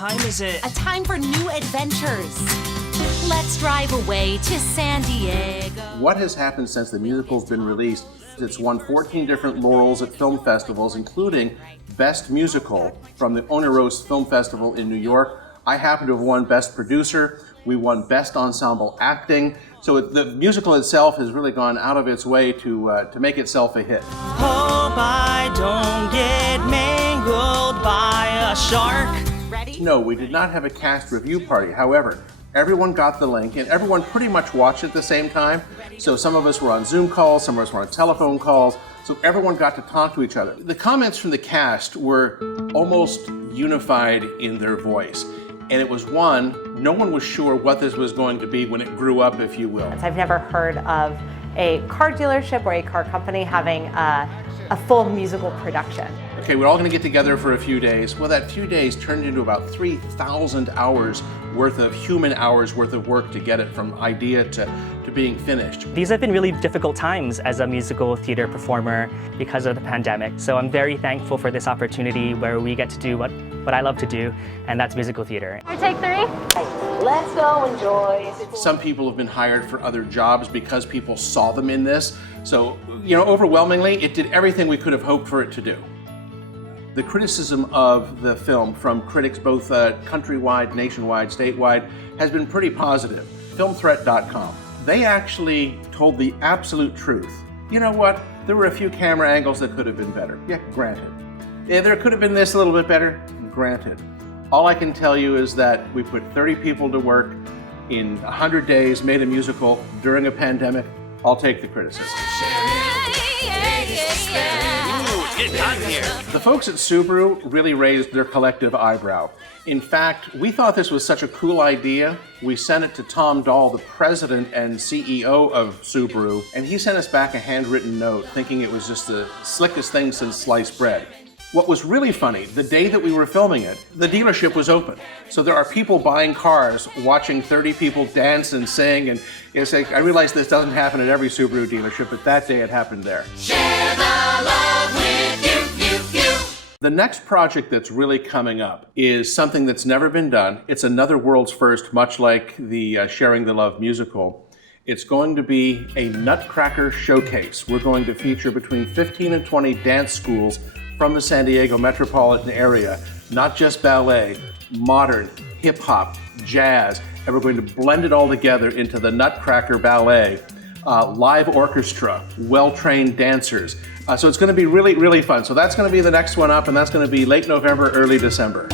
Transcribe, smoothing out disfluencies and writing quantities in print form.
time is it? A time for new adventures. Let's drive away to San Diego. What has happened since the musical's been released? It's won 14 different laurels at film festivals, including Best Musical from the Oneros Film Festival in New York. I happen to have won Best Producer. We won Best Ensemble Acting. So the musical itself has really gone out of its way to make itself a hit. Hope I don't get mangled by a shark. Ready? No, we did not have a cast review party. However, everyone got the link and everyone pretty much watched at the same time. So some of us were on Zoom calls, some of us were on telephone calls. So everyone got to talk to each other. The comments from the cast were almost unified in their voice. And it was no one was sure what this was going to be when it grew up, if you will. I've never heard of a car dealership or a car company having a full musical production. Okay, we're all gonna get together for a few days. Well, that few days turned into about 3,000 hours worth of human hours worth of work to get it from idea to being finished. These have been really difficult times as a musical theater performer because of the pandemic. So I'm very thankful for this opportunity where we get to do what I love to do, and that's musical theater. Take 3. Let's go enjoy. Some people have been hired for other jobs because people saw them in this. So, overwhelmingly, it did everything we could have hoped for it to do. The criticism of the film from critics both countrywide, nationwide, statewide has been pretty positive. Filmthreat.com. They actually told the absolute truth. You know what? There were a few camera angles that could have been better. Yeah, granted. Yeah, there could have been this a little bit better. Granted. All I can tell you is that we put 30 people to work in 100 days, made a musical during a pandemic. I'll take the criticism. Get out here. The folks at Subaru really raised their collective eyebrow. In fact, we thought this was such a cool idea, we sent it to Tom Dahl, the president and CEO of Subaru, and he sent us back a handwritten note thinking it was just the slickest thing since sliced bread. What was really funny, the day that we were filming it, the dealership was open. So there are people buying cars, watching 30 people dance and sing, and it's like, I realize this doesn't happen at every Subaru dealership, but that day it happened there. Share the love with you. The next project that's really coming up is something that's never been done. It's another world's first, much like the Sharing the Love musical. It's going to be a Nutcracker showcase. We're going to feature between 15 and 20 dance schools from the San Diego metropolitan area, not just ballet, modern, hip hop, jazz, and we're going to blend it all together into the Nutcracker Ballet, live orchestra, well-trained dancers. So it's going to be really, really fun. So that's going to be the next one up, and that's going to be late November, early December.